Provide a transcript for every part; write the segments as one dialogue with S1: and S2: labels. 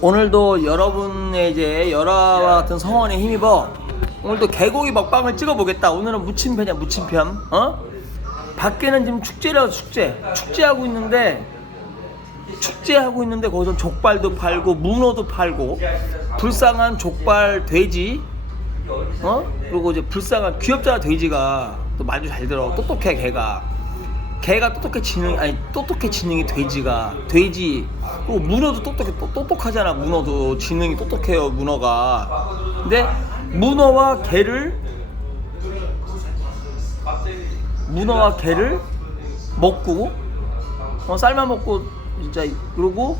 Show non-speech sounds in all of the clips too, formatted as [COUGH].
S1: 오늘도 여러분의 이제 열화와 같은 성원에 힘입어 오늘도 개고기 먹방을 찍어보겠다. 오늘은 무침편이야 무침편. 어? 밖에는 지금 축제라서 축제. 축제하고 있는데 축제하고 있는데 거기서 족발도 팔고 문어도 팔고 불쌍한 족발 돼지 어? 그리고 이제 불쌍한 귀엽잖아 돼지가 또 말도 잘 들어 똑똑해 걔가 걔가 똑똑해 지능 아니 똑똑해 지능이 돼지가 돼지. 그리고 문어도 똑똑해 또, 똑똑하잖아 문어도. 지능이 똑똑해요 문어가. 근데 문어와 개를 문어와 개를 먹고 어, 삶아 먹고 진짜 그러고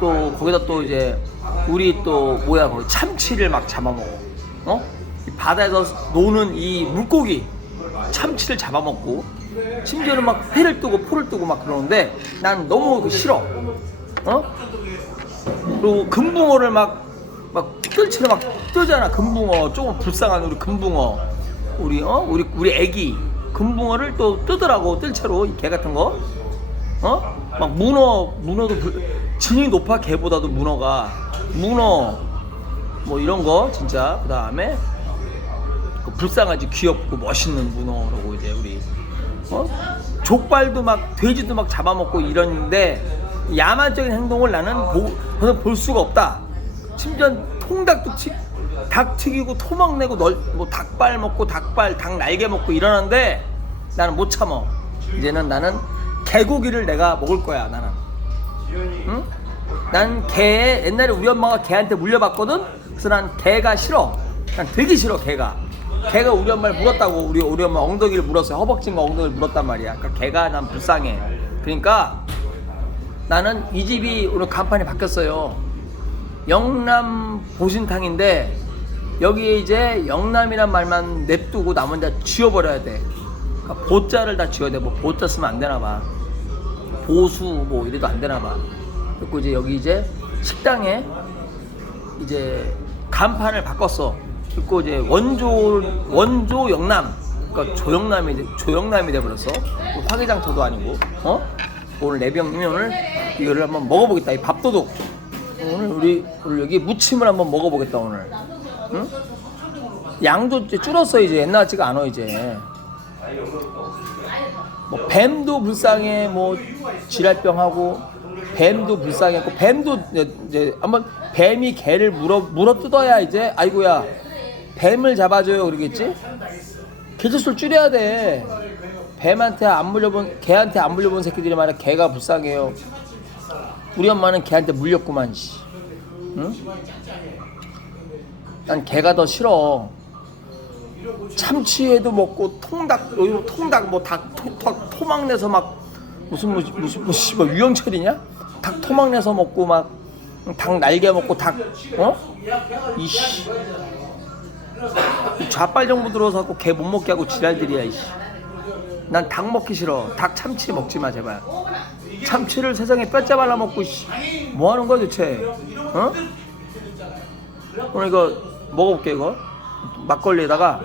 S1: 또 거기다 또 이제 우리 또 뭐야 거기 참치를 막 잡아먹어. 어? 이 바다에서 노는 이 물고기 참치를 잡아먹고 심지어는 막 회를 뜨고 포를 뜨고 막 그러는데 난 너무 그 싫어. 어? 그리고 금붕어를 막, 막 뜰채로 막 뜨잖아. 금붕어. 조금 불쌍한 우리 금붕어. 우리 어? 우리 우리 애기. 금붕어를 또 뜨더라고 뜰채로 이개 같은 거. 어? 막 문어 문어도 불, 지능이 높아 개보다도 문어가. 문어. 뭐 이런 거 진짜. 그 다음에 그 불쌍하지 귀엽고 멋있는 문어라고 이제 우리 어? 족발도 막 돼지도 막 잡아먹고 이러는데 야만적인 행동을 나는 볼 수가 없다. 심지어 통닭도 튀, 닭 튀기고 토막 내고 널, 뭐 닭발 먹고 닭발 닭 날개 먹고 이러는데 나는 못 참어. 이제는 나는 개고기를 내가 먹을 거야 나는. 응? 난 개, 옛날에 우리 엄마가 개한테 물려봤거든? 그래서 난 개가 싫어. 난 되게 싫어, 개가. 개가 우리 엄마를 물었다고, 우리, 우리 엄마 엉덩이를 물었어요. 허벅지인가 엉덩이를 물었단 말이야. 그러니까 개가 난 불쌍해. 그러니까 나는 이 집이 오늘 간판이 바뀌었어요. 영남 보신탕인데 여기에 이제 영남이란 말만 냅두고 나머지 다 지워버려야 돼. 그러니까 보자를 다 지워야 돼. 뭐 보자 쓰면 안 되나 봐. 보수 뭐 이래도 안 되나 봐. 그리고 이제 여기 이제 식당에 이제 간판을 바꿨어. 그리고 이제 원조 원조 영남, 그러니까 조영남이 돼- 조영남이 돼 버렸어. 화개장터도 아니고, 어? 오늘 내병면을 이거를 한번 먹어보겠다. 이 밥도둑. 오늘 우리 오늘 여기 무침을 한번 먹어보겠다 오늘. 응? 양도 이제 줄었어 이제 옛날 같지가 않아 이제. 뭐 뱀도 불쌍해 뭐 지랄병하고 뱀도 불쌍했고 뱀도 이제 한번 뱀이 개를 물어 물어 뜯어야 이제 아이고야 뱀을 잡아줘요 그러겠지 개체수를 줄여야 돼 뱀한테 안 물려본 개한테 안 물려본 새끼들이 말이야 개가 불쌍해요 우리 엄마는 개한테 물렸구만 씨. 응? 난 개가 더 싫어 참치에도 먹고 통닭 요즘 통닭 뭐닭 토막 내서 막 무슨 뭐, 무슨 뭐 유영철이냐? 닭 토막 내서 먹고 막 닭 날개 먹고 닭 어? 이씨 이 좌빨 정부 들어서 갖고 개 못 먹게 하고 지랄들이야 이씨. 난 닭 먹기 싫어. 닭 참치 먹지 마 제발. 참치를 세상에 뼈째 발라 먹고 씨. 뭐 하는 거야 도대체? 어? 오늘 이거 먹어볼게 이거. 막걸리에다가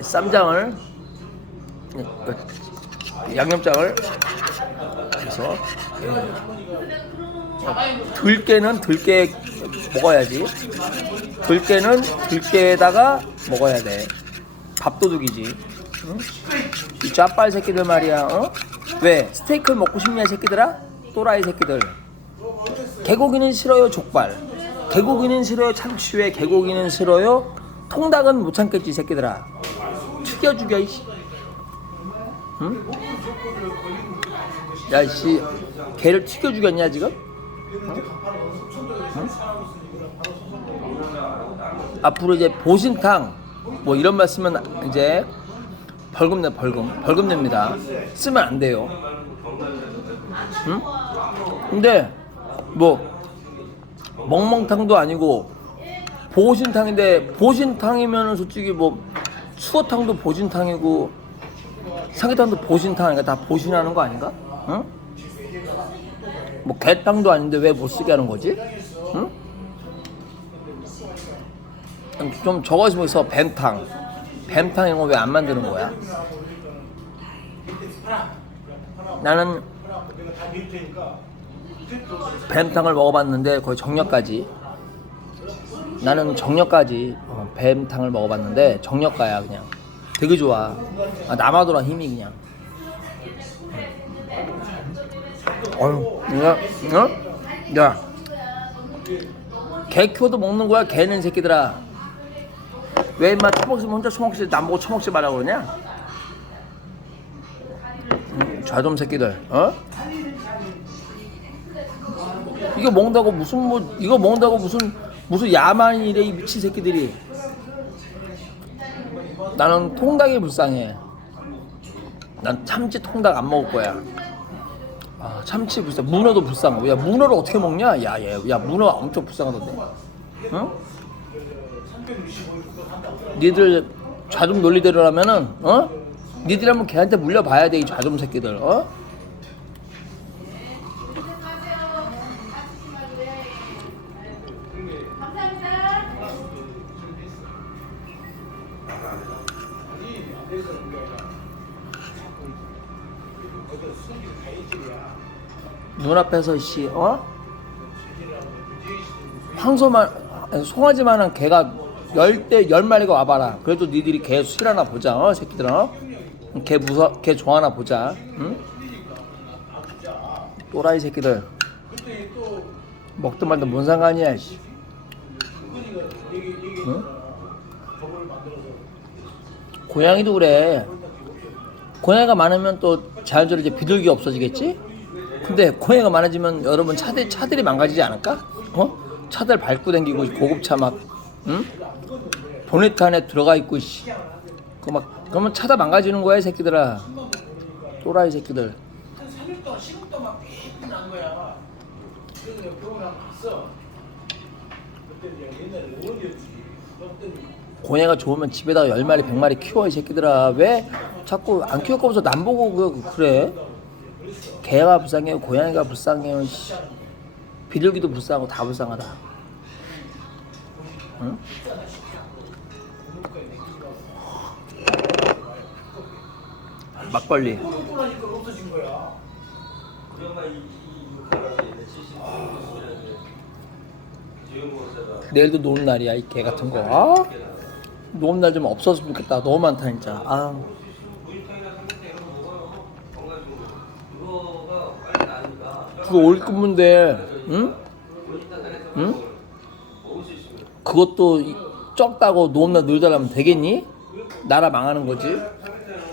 S1: 쌈장을 양념장을 해서 들깨는 들깨 먹어야지. 들깨는 들깨에다가 먹어야 돼. 밥도둑이지. 응? 이 짜빨 새끼들 말이야 어? 왜? 스테이크를 먹고 싶냐 이 새끼들아? 또라이 새끼들. 개고기는 싫어요 족발. 개고기는 싫어요 참치회. 개고기는 싫어요 통닭은 못 참겠지 이 새끼들아. 죽여 죽여 이씨. 응? 야씨. 개를 튀겨 죽였냐 지금? 앞으로 이제 보신탕 뭐 이런 말 쓰면 이제 벌금 내 벌금 벌금 냅니다 쓰면 안 돼요 응? 근데 뭐 멍멍탕도 아니고 보신탕인데 보신탕이면은 솔직히 뭐 수어탕도 보신탕이고 삼계탕도 보신탕이니까 다 보신하는 거 아닌가? 응? 뭐 개탕도 아닌데 왜 못 쓰게 하는 거지? 응? 좀 적어 있으면 있어 뱀탕 뱀탕 이런 거 왜 안 만드는 거야? 나는 뱀탕을 먹어봤는데 거의 정력까지 나는 정력까지 어, 뱀탕을 먹어봤는데 정력가야 그냥 되게 좋아 아, 남아돌아 힘이 그냥 어휴 야, 어? 야, 개 키워도 먹는 거야 개는 새끼들아. 왜 인마 처먹으면 혼자 처먹지 남보고 처먹지 말라고 그러냐? 음, 좌좀 새끼들 어? 이거 먹는다고 무슨 뭐 이거 먹는다고 무슨 무슨 야만이래 이 미친 새끼들이. 나는 통닭이 불쌍해. 난 참치 통닭 안 먹을 거야 아 참치 불쌍 문어도 불쌍하고 야 문어를 어떻게 먹냐 야얘야 문어 엄청 불쌍하던데 응? 니들 좌좀 논리대로라면은 어? 니들 한번 걔한테 물려봐야 돼 이 좌좀 새끼들 어? 눈앞에서 씨 어? 황소만 송아지만한 개가 열대 열 마리가 와봐라. 그래도 니들이 개 실하나 보자, 어 새끼들아. 어? 개 무서, 개 좋아하나 보자. 응? 또라이 새끼들. 먹든 말든 뭔 상관이야, 씨. 응? 고양이도 그래. 고양이가 많으면 또 자연적으로 이제 비둘기 없어지겠지? 근데 고양이가 많아지면 여러분 차들 차들이 망가지지 않을까? 어? 차들 밟고 다니고 고급차 막 응? 보네트 안에 들어가 있고 씨. 그막 그러면 차다 망가지는 거야 이 새끼들아. 또라이 새끼들.
S2: 3일 동안 10일 동안 매일 난 거야. 그래서 내가 병원에 한번 갔어. 그때 내가 옛날에 5월이었지. 그랬더니
S1: 고양이가 좋으면 집에다가 열 마리 백 마리 키워 이 새끼들아. 왜 자꾸 안 키울 거면서 남 보고 그 그래? 개가 불쌍해요. 고양이가 불쌍해요. 씨. 비둘기도 불쌍하고 다 불쌍하다. 응? 막걸리. 내일도 노는 날이야 이 개 같은 거. 아, 노는 날 좀 없었으면 좋겠다. 너무 많다 진짜. 아. 그거 올 근무인데, 응? 응? 그것도 이- 적다고 날 놀자라면 되겠니? 나라 망하는 거지.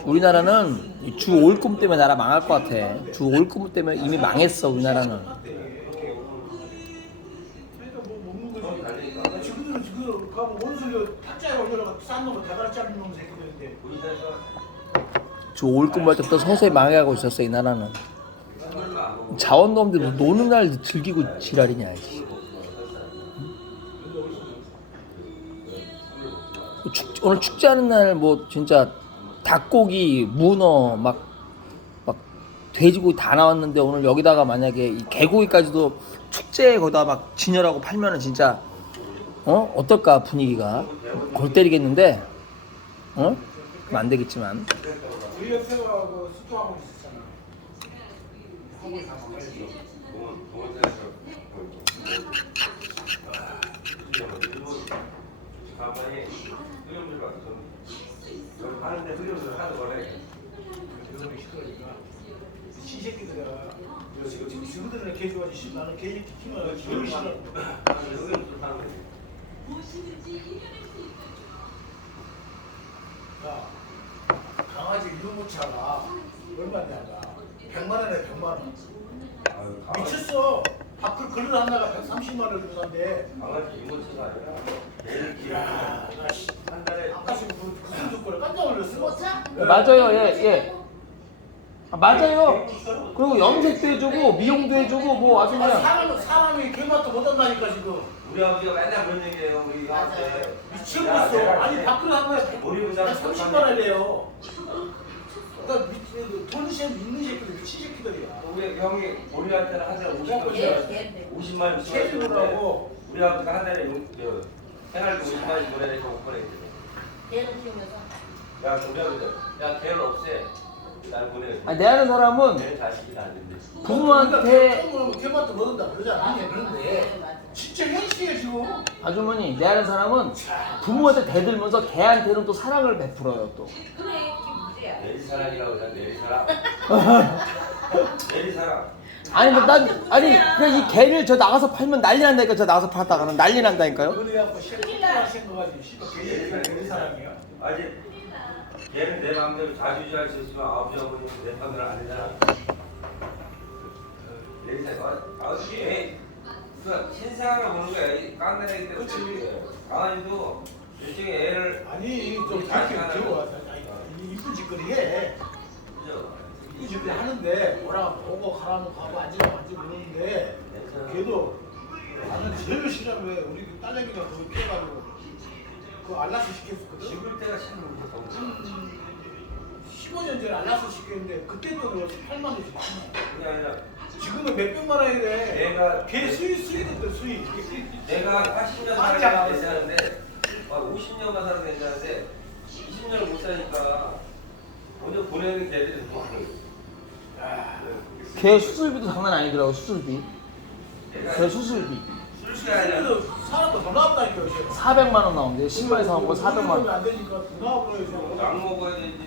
S1: 우리나라는 이주 올금 때문에 나라 망할 것 같아. 주 올금 때문에 이미 망했어 우리나라는. 주 올금할 때부터 서서히 망해가고 있었어 이 나라는 자원놈들 뭐 노는 날 즐기고 지랄이냐 씨. 축, 오늘 축제하는 날 뭐 진짜 닭고기 문어 막 막 돼지고기 다 나왔는데 오늘 여기다가 만약에 이 개고기까지도 축제에 거기다 막 진열하고 팔면은 진짜 어? 어떨까 분위기가? 골 때리겠는데 어? 그럼 안 되겠지만
S2: 야, 강아지 유모차가 얼마냐가 100만 원에 100만 원. 미쳤어. 밖을 걸어 하나가 130만 원 주고 산대. 야, 나 씨, 아까 지금 그, 그 소리 듣고 깜짝 놀랐어.
S1: 맞아요, 예, 예. 아, 맞아요. 그리고 염색도 해주고 미용도 해주고 뭐 아주
S2: 아,
S1: 그냥
S2: 사람, 사람이 개맛도 못 한다니까 지금.
S3: 우리 아버지가 맨날 그런 얘기해요. 우리 형한테.
S2: 미치겠어. 아니 밖을 하나에
S3: 우리 의사
S2: 30만 원이래요. 그러니까 미, 돈 시험 있는 새끼들 미친 새끼들이야.
S3: 우리 형이 우리한테는 한 달에 50만
S2: 예,
S3: 원,
S2: 예.
S3: 50만 원
S2: 세금하고
S3: 우리 아버지가 한 달에 용- 저, 생활비 50만 원씩 보내니까 못 보내겠어.
S4: 얘는 키우면서
S3: 야, 우리 아버지, 야, 걔를 없애. 날 보내.
S1: 아니 내 아는 사람은
S3: 내 자식이 안 된대.
S1: 부모한테
S2: 개맛도 넣는다 그러잖아. 아니 그런데 진짜 현실이야 지금.
S1: 아주머니 내 아는 사람은 부모한테 대들면서 걔한테는 또 사랑을 베풀어요 또.
S4: 그래
S3: 내리사랑이라고 그러잖아. 내리사랑. [LAUGHS] 내리사랑.
S1: 아니 근데 난 아니 그냥 이 개를 저 나가서 팔면 난리 난다니까 저 나가서 팔다가는 난리 난다니까요.
S2: 그래 갖고 셰프가 생각하지. 씨발 개인 개인 사람이야.
S3: 아직 얘는 내 마음대로 자주지할 수 있으면 아버지 어머니는 내 마음대로 안 되잖아. 내리사랑. 아버지 그 신생아를 보는 거야. 이 깡다리기 때문에.
S2: 그치.
S3: 강아지도 일종의 애를
S2: 아니 좀
S3: 하나를
S2: 귀여워. 이쁜 짓거리 해. 이쁜 짓거리 하는데 뭐라 보고 가라면 가고 앉으라면 앉으면 그러는데 걔도 나는 제일 싫어하는 왜 우리 그 딸내미가 거기 피해가지고 그 알라스 시켰었거든.
S3: 집을 때가 참 무섭고
S2: 15년 전에 알라스 시켰는데 그때 또 그렇지 8만 원씩.
S3: 그게 아니라
S2: 지금은 몇백만 원이래.
S3: 내가
S2: 걔 수익 수익했대 수익.
S3: 내가 80년
S2: 맞아.
S3: 살아야 되는데 50년만 살아야 되는데 20년을 못 사니까 먼저 보내는 뭐 하는 거야.
S1: 걔 수술비도 장난 아니더라고 수술비.
S3: 내가
S1: 걔 수술비
S3: 아니라
S2: 그래도 사람도 더 나왔다니까 요새.
S1: 400만 원 나온대. 신발 사온 거 400만 원.
S2: 안 되니까 더 나와버려서.
S3: 약 먹어야 되지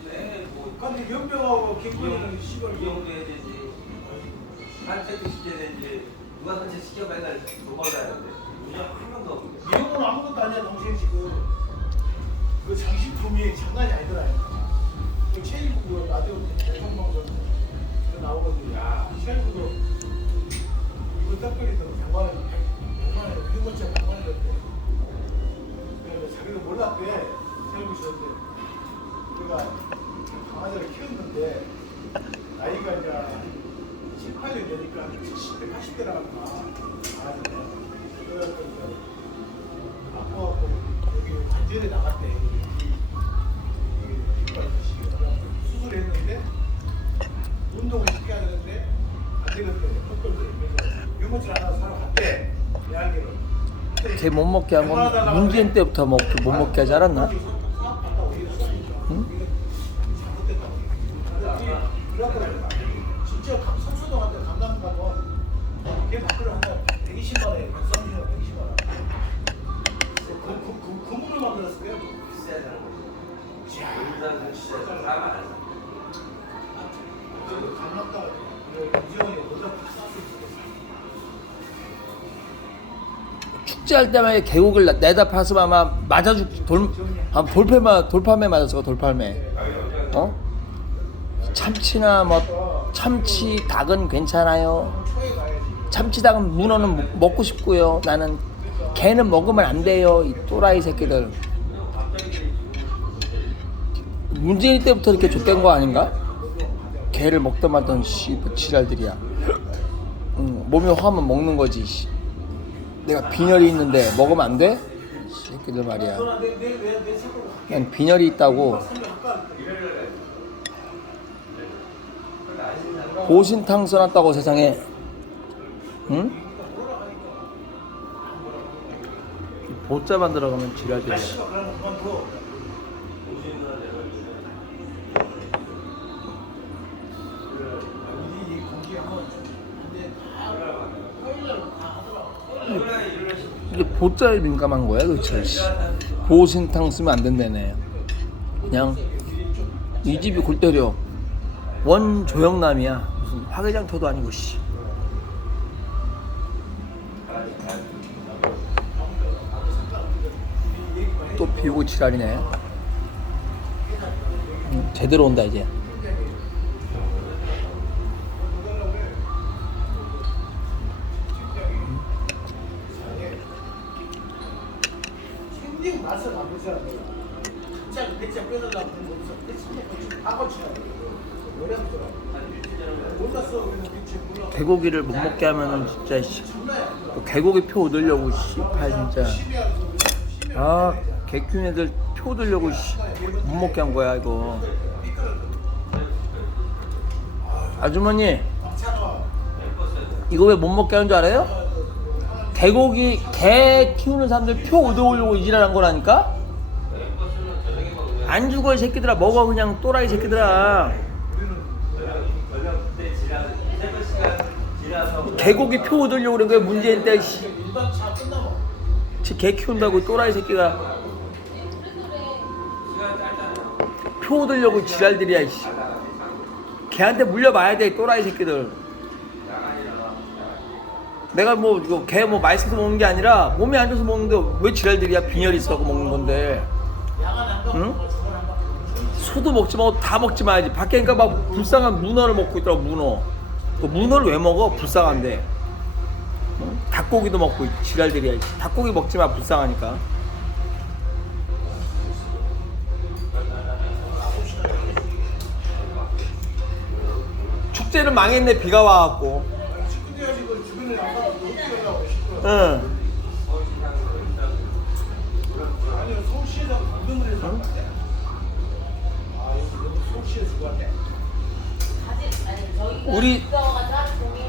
S3: 뭐
S2: 근데 연병하고
S3: 이용,
S2: 시골
S3: 이용도 해야 되지 산책도 시켜야 되지 누가 산책 시켜 맨날 돈 벌어야 되는데 우리 한 명도 없는데
S2: 미용은 아무것도 아니야 동생 지금. 그 장식품이 장난이 아니더라. 그 체일부고 라디오 대통방송 나오거든요. 야 체일부도 이거 딱거리 더 100만 원, 100만 원, 100원짜리 100만 원이었대. 그래서 자기도 몰랐대. 체일부 씨한테. 그러니까 강아지를 키웠는데 나이가 이제 7, 8년 되니까 70대, 80대 나갔구나. 강아지가. 그래서 아빠하고 여기 관절에 나갔
S1: 걔못 먹게 한 건 문재인 때부터 먹, 못 먹게 하지 않았나? 때만 계곡을 나- 내다 파서 아마 맞아 죽 돌, 아, 돌팔매 돌팔매 맞았어 돌팔매. 어? 참치나 뭐 참치 닭은 괜찮아요. 참치 닭은 문어는 먹- 먹고 싶고요. 나는 개는 먹으면 안 돼요. 이 또라이 새끼들. 문재인 때부터 이렇게 줬된 거 아닌가? 개를 먹던 말던 씨 지랄들이야. 응, 몸이 화면 먹는 거지. 씨. 내가 빈혈이 있는데 먹으면 안 돼? 새끼들 말이야. 그냥 빈혈이 있다고 보신탕 써놨다고 세상에. 응? 보자 만들어 가면 지랄들이야. 보자에 민감한 거야 도대체 씨. 보신탕 쓰면 안 된다네. 그냥 이 집이 골 때려. 원 조영남이야. 무슨 화개장터도 아니고 씨. 또 비오고 지랄이네. 응, 제대로 온다 이제 개고기를 못 먹게 하면은 진짜 개고기 표 얻으려고 씨발 진짜 아 개큐 애들 표 얻으려고 씨, 못 먹게 한 거야 이거 아주머니 이거 왜 못 먹게 하는 줄 알아요? 개고기 개 키우는 사람들 표 얻어오려고 이지랄한 거라니까? 안 죽어 이 새끼들아 먹어 그냥 또라이 새끼들아 개고기 표 얻으려고 그런 거야? 씨.
S2: 차 끝나면
S1: 지개 키운다고 또라이 새끼가. 표 얻으려고 지랄들이야 씨. 걔한테 물려봐야 돼 또라이 새끼들. 내가 뭐 이거 개뭐 맛있어서 먹는 게 아니라 몸에 안 좋아서 먹는데 왜 지랄들이야? 빈혈 있어서 먹는 건데. 응? 소도 먹지 말고 다 먹지 말지. 밖에 그러니까 막 불쌍한 문어를 먹고 있더라고 문어. 그 문어를 왜 먹어? 불쌍한데. 응? 닭고기도 먹고 있- 지랄들이야 닭고기 먹지 마 불쌍하니까. 축제는 망했네 비가 와갖고. 응.
S2: 아니 서울시에서 공동을 해서 안 갔대. 아 여기 서울시에서 한대
S1: 우리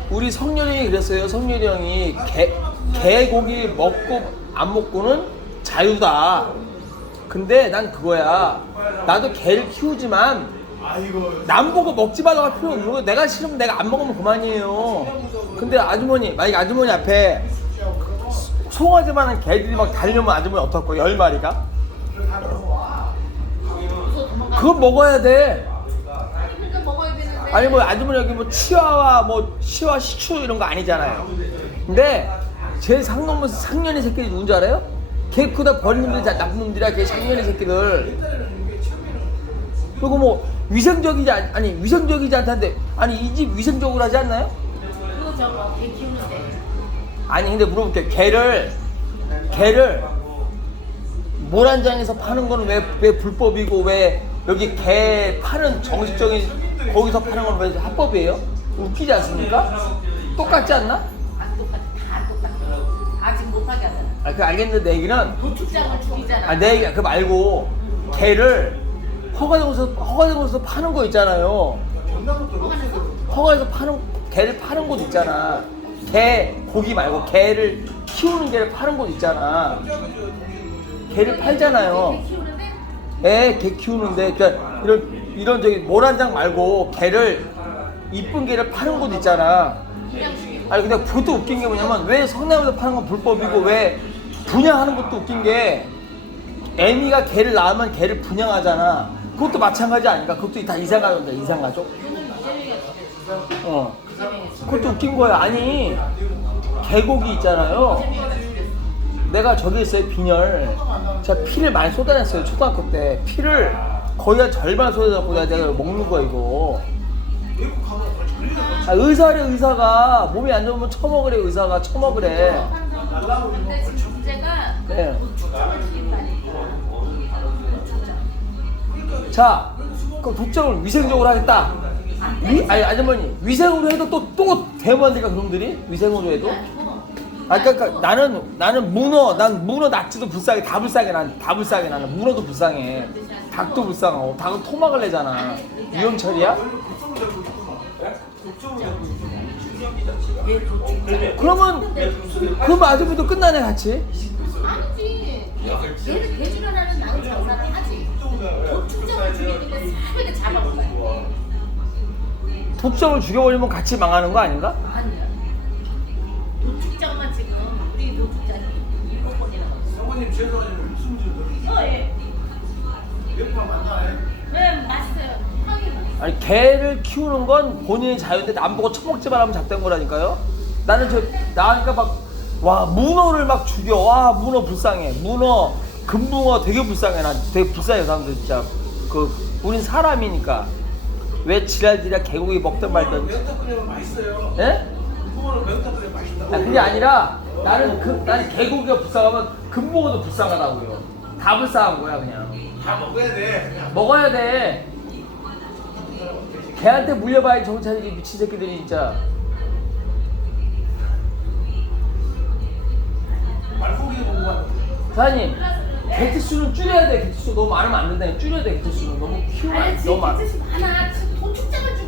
S1: 우리 성렬이 그랬어요. 성렬이 형이 개, 개고기 먹고 안 먹고는 자유다. 근데 난 그거야. 나도 개를 키우지만 남 보고 먹지 말라고 할 필요 없는 거야. 내가 싫으면 내가 안 먹으면 그만이에요. 근데 아주머니, 만약 아주머니 앞에 송아지만한 개들이 막 달려오면 아주머니 거야? 열 마리가? 그거 먹어야 돼.
S4: 그러니까 먹어야 되는데.
S1: 아니 뭐 아주머니 여기 뭐 치와와 뭐 치와 시추 이런 거 아니잖아요. 근데 제 상놈은 상년이 새끼들이 누군지 알아요? 개 크다 버린 놈들이 다 나쁜 놈들이야 걔 상년이 새끼들. 그리고 뭐 위생적이지 않, 아니 위생적이지 않다는데 아니 이 집 위생적으로 하지 않나요?
S4: 그거 저거 개 키우는데.
S1: 아니 근데 물어볼게 개를 개를 모란장에서 파는 거는 왜, 왜 불법이고 왜 여기 개 파는 정식적인 거기서 파는 건 왜 합법이에요? 웃기지 않습니까? 똑같지 않나?
S4: 안 똑같아. 다 똑같아. 아직 못하게 하잖아.
S1: 아, 그 알겠는데 내 얘기는
S4: 도축장을 죽이잖아.
S1: 아, 내 얘기 그 말고 개를 허가된 곳에서 파는 거 있잖아요. 허가에서 파는 개를 파는 곳 있잖아. 개 고기 말고 개를 키우는 개를 파는 곳 있잖아. 개를 팔잖아요.
S4: 개 키우는데
S1: 애 개 키우는데 그러니까 이런 이런 저기 모란장 말고 개를 이쁜 개를 파는 곳 있잖아. 아니 근데 그것도 웃긴 게 뭐냐면 왜 성남에서 파는 건 불법이고 왜 분양하는 것도 웃긴 게 애미가 개를 낳으면 개를 분양하잖아. 그것도 마찬가지 아닌가? 그것도 다 이상가족이야 이상가족.
S4: 어.
S1: 그것도 웃긴 거야. 아니 개고기 있잖아요. 내가 저기 있어요 빈혈. 제가 피를 많이 쏟아냈어요 초등학교 때 피를 거의 한 절반 쏟아내고 내가 내가 먹는 거야 이거.
S2: 외국
S1: 아, 의사래 의사가 몸이 안 좋으면 처먹으래 의사가 처먹으래. 네.
S4: 도축장을 죽인다니까. 도축장.
S1: 자, 그 독점을 위생적으로 하겠다. 위, 아니 아주머니 위생으로 해도 또 또 대만들까 그놈들이 위생으로 해도. 아 그러니까 나는 나는 문어 난 문어 낙지도 불쌍해 다 불쌍해 난 다 불쌍해 나는 문어도 불쌍해 닭도 불쌍하고 닭은 토막을 내잖아
S4: 도축장.
S1: 그러면 그럼 아주머니도 끝나네 같이
S4: 아니지. 얘를 개주변하는 나는 장사를 하지. 도축장을 죽이는데 사하게 잡아먹어야 돼.
S1: 독점을 죽여버리면 같이 망하는 거 아닌가?
S4: 아니야. 지금 우리 도축장이 일곱 번이나.
S2: 사모님 죄송하지만 무슨 문제
S4: 어, 예.
S2: 몇번 만나네
S4: 네, 맛있어요. 하긴.
S1: 아니 개를 키우는 건 본인의 자유인데 남 보고 처먹지 말라면 잡된 거라니까요. 나는 저 나니까 막 와 문어를 막 죽여 와 문어 불쌍해 문어 금붕어 되게 불쌍해 난 되게 불쌍해 사람들 진짜 그 우린 사람이니까 왜 지랄지랄 개고기 먹든 말든
S2: 매운탕 끓이면 맛있어요
S1: 예?
S2: 매운탕 맛있다고.
S1: 아, 그게 아니라 나는 그 나는 개고기가 불쌍하면 금붕어도 불쌍하다고요. 다 불쌍한 거야 그냥.
S2: 다 먹어야 돼. 그냥
S1: 먹어야 돼. 개한테 물려봐야 정신 차리게 미친 새끼들이 진짜.
S2: 말고기 왔는데
S1: 사장님 개체수는 줄여야 돼. 개체수 너무 많으면 안 된다. 줄여야 돼 개체수는. 너무 키우면. 너무 많아
S4: 개체수 많아.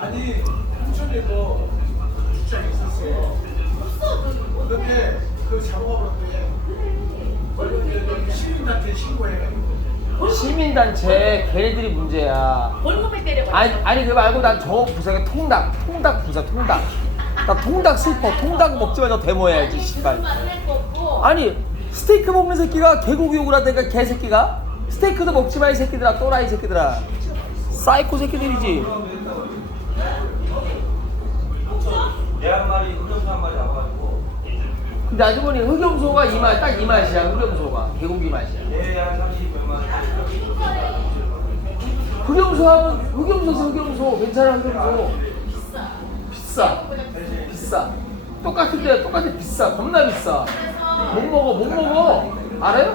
S1: 아니
S2: 부천에서
S4: 주차장 있었어요. 근데
S2: 그 잡아버렸대. 얼른 시민한테 신고해가지고.
S1: 시민단체 걔네들이 문제야.
S4: 골목을 때려버려.
S1: 아니 아니 그 말고 난 저 부산의 통닭 통닭 부산 통닭. 나 통닭 슬퍼 통닭 먹지 말자 데모해야지 씨발. 아니 스테이크 먹는 새끼가 개고기 욕을 하다니까 개새끼가 스테이크도 먹지 마이 새끼들아 또라이 새끼들아. 사이코 새끼들이지. 근데 아주머니 흑염소가 이 맛 딱 이 맛이야 흑염소가. 개고기 맛이야.
S3: 얘한 30 몇만
S1: 흑염소 하면 흑염소지 흑염소. 괜찮아 흑염소. 비싸. 비싸. 똑같은데 똑같아 비싸. 겁나 비싸. 못 먹어 못 먹어. 알아요?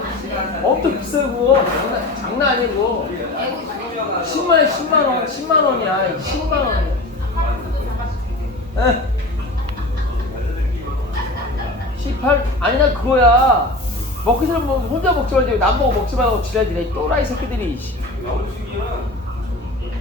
S1: 엄청 비싸요 그거. 장난, 장난 아니고 10만에 10만 원 10만 원이야. 10만원. 18 아니 난 그거야. 먹기 싫으면 혼자 먹지 말지. 남 먹어 먹지 말고 지랄지래 또라이 새끼들이 씨.